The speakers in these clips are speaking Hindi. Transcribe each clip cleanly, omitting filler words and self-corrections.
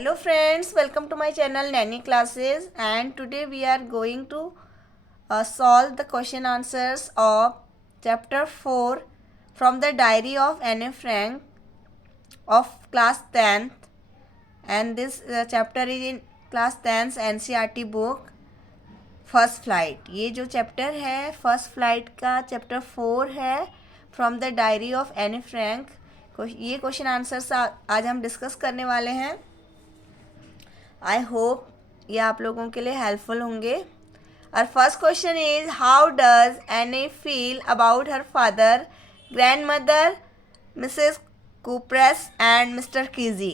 Hello friends, welcome to my channel Nanny Classes, and today we are going to solve the question answers of chapter 4 from the diary of Anne Frank of class 10th, and this chapter is in class 10th NCERT book first flight. ये जो चैप्टर है फर्स्ट फ्लाइट का चैप्टर 4 है from the diary of Anne Frank. ये क्वेश्चन आंसर्स आज हम डिस्कस करने वाले हैं। आई होप ये आप लोगों के लिए हेल्पफुल होंगे। और first question is how does Anne feel about her father, grandmother, Mrs Kuperus and Mr Keesing.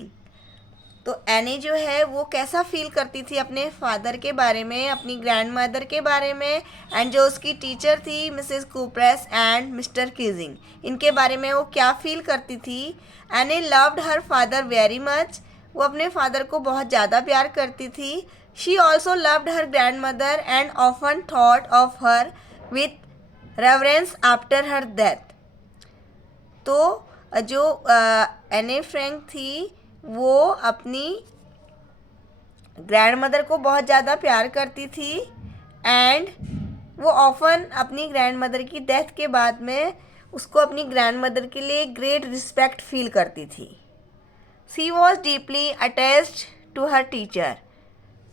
तो एनी जो है वो कैसा फील करती थी अपने फादर के बारे में, अपनी ग्रैंड मदर के बारे में, एंड जो उसकी टीचर थी Mrs Kuperus and mister Keesing, इनके बारे में वो क्या फील करती थी। Any loved her father very much, वो अपने फादर को बहुत ज़्यादा प्यार करती थी। She also loved her grand mother and often thought of her with reverence after her death. तो जो एनी फ्रैंक थी वो अपनी ग्रैंड मदर को बहुत ज़्यादा प्यार करती थी एंड वो ऑफन अपनी ग्रैंड मदर की डेथ के बाद में उसको अपनी ग्रैंड मदर के लिए ग्रेट रिस्पेक्ट फील करती थी। She was deeply attached to her teacher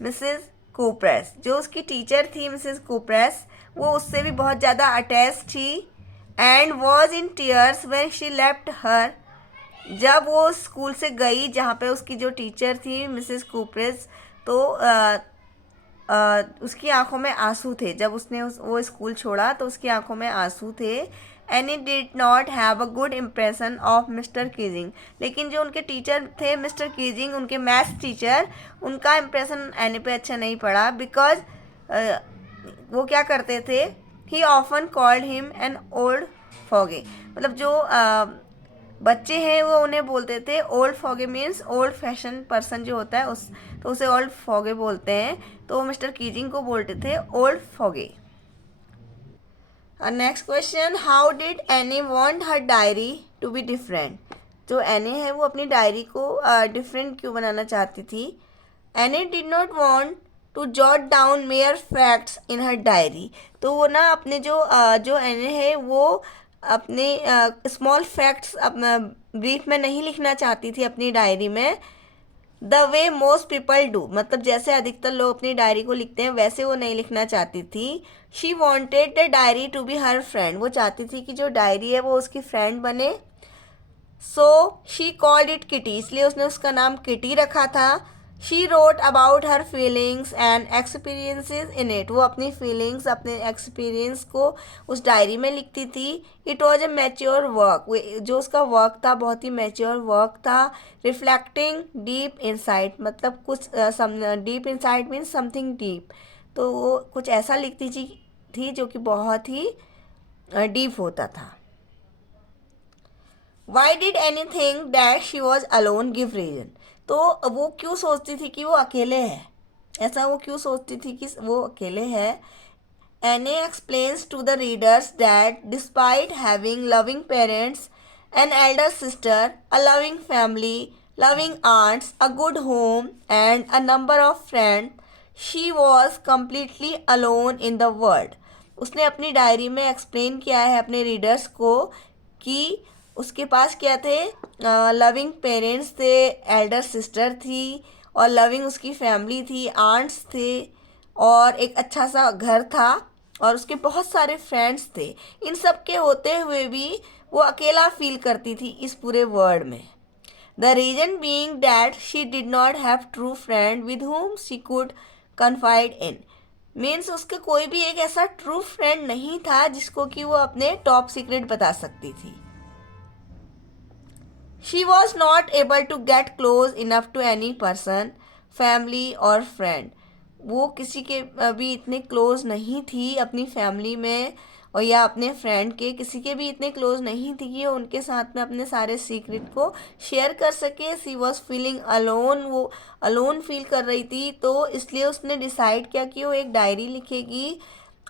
Mrs Kuperus, जो उसकी टीचर थी मिसेस कूप्रेस वो उससे भी बहुत ज़्यादा अटैच थी and was in tears when she left her. जब वो स्कूल से गई जहाँ पे उसकी जो टीचर थी मिसेस कूप्रेस, तो उसकी आंखों में आंसू थे। जब उसने वो स्कूल छोड़ा तो उसकी आंखों में आंसू थे। Anne did not have a good impression of Mr Keesing, लेकिन जो उनके टीचर थे मिस्टर कीजिंग, उनके मैथ्स टीचर, उनका इम्प्रेशन एनी पे अच्छा नहीं पड़ा। बिकॉज वो क्या करते थे, he often called him an old fogey, मतलब जो बच्चे हैं वो उन्हें बोलते थे old fogey, means old fashion person जो होता है उस, तो उसे ओल्ड फॉगे बोलते हैं। तो मिस्टर कीजिंग को बोलते थे old fogey. Next question, how did Anne want her diary to be different. जो एनी है वो अपनी डायरी को डिफरेंट क्यों बनाना चाहती थी। Anne did not want to jot down mere facts in her diary. तो वो ना अपने जो एनी है वो अपने स्मॉल फैक्ट्स अपना ब्रीफ में नहीं लिखना चाहती थी अपनी डायरी में। The way most people do, मतलब जैसे अधिकतर लोग अपनी डायरी को लिखते हैं वैसे वो नहीं लिखना चाहती थी। She wanted the diary to be her friend, वो चाहती थी कि जो डायरी है वो उसकी फ्रेंड बने। So she called it kitty, इसलिए उसने उसका नाम किटी रखा था। She wrote about her feelings and experiences in it, वो अपनी फीलिंग्स अपने एक्सपीरियंस को उस डायरी में लिखती थी। It was a mature work, जो उसका वर्क था बहुत ही मैच्योर वर्क था। रिफ्लेक्टिंग डीप इंसाइट, मतलब कुछ deep insight means something deep, तो वो कुछ ऐसा लिखती थी जो कि बहुत ही डीप होता था। Why did Anne think that she was alone give reason, तो वो क्यों सोचती थी कि वो अकेले है, ऐसा वो क्यों सोचती थी कि वो अकेले है। Anne explains to the readers that despite having loving parents, an elder sister, a loving family, loving aunts, a good home and a number of friend, she was completely alone in the world. उसने अपनी डायरी में एक्सप्लेन किया है अपने रीडर्स को कि उसके पास क्या थे, लविंग पेरेंट्स थे, एल्डर सिस्टर थी और लविंग उसकी फैमिली थी, आंट्स थे और एक अच्छा सा घर था और उसके बहुत सारे फ्रेंड्स थे। इन सब के होते हुए भी वो अकेला फील करती थी इस पूरे वर्ल्ड में। The reason being that she did not have true friend with whom she could confide in, means उसके कोई भी एक ऐसा ट्रू फ्रेंड नहीं था जिसको कि वो अपने टॉप सीक्रेट बता सकती थी। She was not able to get close enough to any person, family और friend. वो किसी के भी इतने क्लोज नहीं थी अपनी फैमिली में और या अपने फ्रेंड के, किसी के भी इतने क्लोज नहीं थी कि वो उनके साथ में अपने सारे सीक्रेट को शेयर कर सके। सी वॉज फीलिंग अलोन, वो अलोन फील कर रही थी, तो इसलिए उसने डिसाइड किया कि वो एक डायरी लिखेगी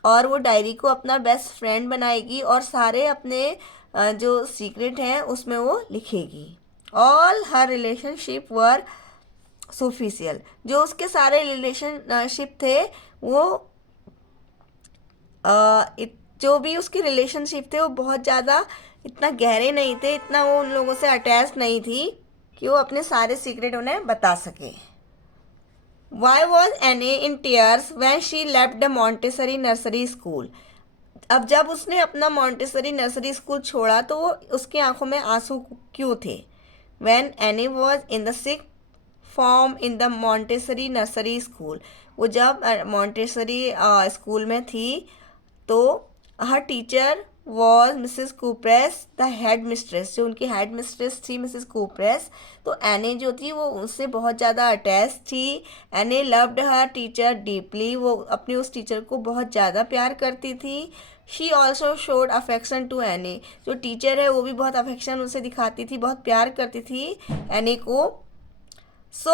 और वो डायरी को अपना बेस्ट फ्रेंड बनाएगी और सारे अपने जो सीक्रेट हैं उसमें वो लिखेगी। ऑल हर रिलेशनशिप वर सुपरफिशियल, जो उसके सारे रिलेशनशिप थे वो जो भी उसके रिलेशनशिप थे वो बहुत ज़्यादा इतना गहरे नहीं थे, इतना वो उन लोगों से अटैच नहीं थी कि वो अपने सारे सीक्रेट उन्हें बता सके। Why was any in tears when she left the Montessori nursery school. अब जब उसने अपना मॉन्टेसरी नर्सरी स्कूल छोड़ा तो वो उसकी आंखों में आंसू क्यों थे। When Anne was in the six form in the Montessori nursery school, वो जब मॉन्टेसरी स्कूल में थी तो her teacher was Mrs Kuperus the headmistress, जो उनकी हेड मिस्ट्रेस थी मिसेस कूप्रेस, तो एने जो थी वो उससे बहुत ज़्यादा अटैच थी। एने लव्ड हर टीचर डीपली, वो अपनी उस टीचर को बहुत ज़्यादा प्यार करती थी। She also showed affection to Anne, जो टीचर है वो भी बहुत अफेक्शन उसे दिखाती थी, बहुत प्यार करती थी एने को। सो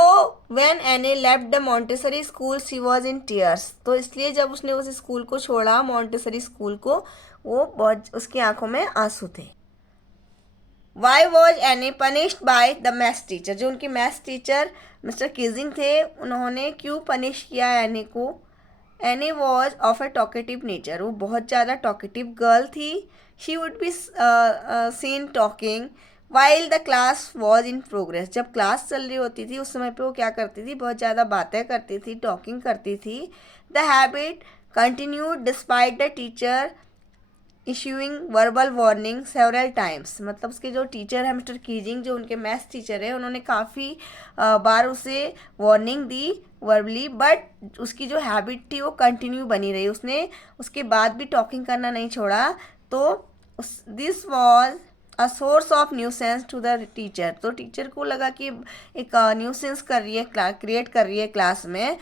वेन एने left the Montessori school she was in tears, तो इसलिए जब उसने उस स्कूल को छोड़ा मॉन्टेसरी स्कूल को, वो बहुत उसकी आंखों में आंसू थे। वाई वॉज एने punished by the maths teacher, जो उनकी मैथ्स टीचर मिस्टर कीजिंग थे, उन्होंने क्यों पनिश किया एने को। Any was of a talkative nature, वो बहुत ज़्यादा टॉकेटिव गर्ल थी। She would be seen talking while the class was in progress, जब क्लास चल रही होती थी उस समय पे वो क्या करती थी, बहुत ज़्यादा बातें करती थी, टॉकिंग करती थी। The habit continued despite the teacher issuing verbal warning several times, मतलब उसके जो टीचर है मिस्टर कीजिंग, जो उनके मैथ्स टीचर है, उन्होंने काफ़ी बार उसे वार्निंग दी वर्बली, बट उसकी जो हैबिट थी वो कंटिन्यू बनी रही, उसने उसके बाद भी टॉकिंग करना नहीं छोड़ा। तो this was a source of nuisance to the teacher, तो टीचर को लगा कि एक न्यूसेंस कर रही है, क्रिएट कर रही है क्लास में।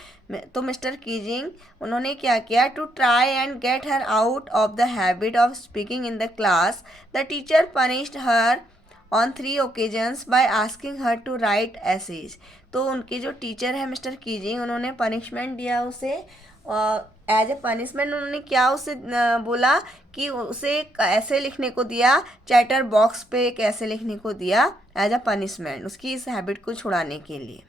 तो मिस्टर कीजिंग उन्होंने क्या किया, to try and get her out of the habit of speaking in the class, the teacher punished her on 3 occasions by asking her to write essays. तो उनके जो टीचर है मिस्टर कीजिंग, उन्होंने पनिशमेंट दिया उसे, एज ए पनिशमेंट उन्होंने क्या उसे बोला कि उसे एक ऐसे लिखने को दिया, चैटर बॉक्स पे एक ऐसे लिखने को दिया एज अ पनिशमेंट, उसकी इस हैबिट को छुड़ाने के लिए।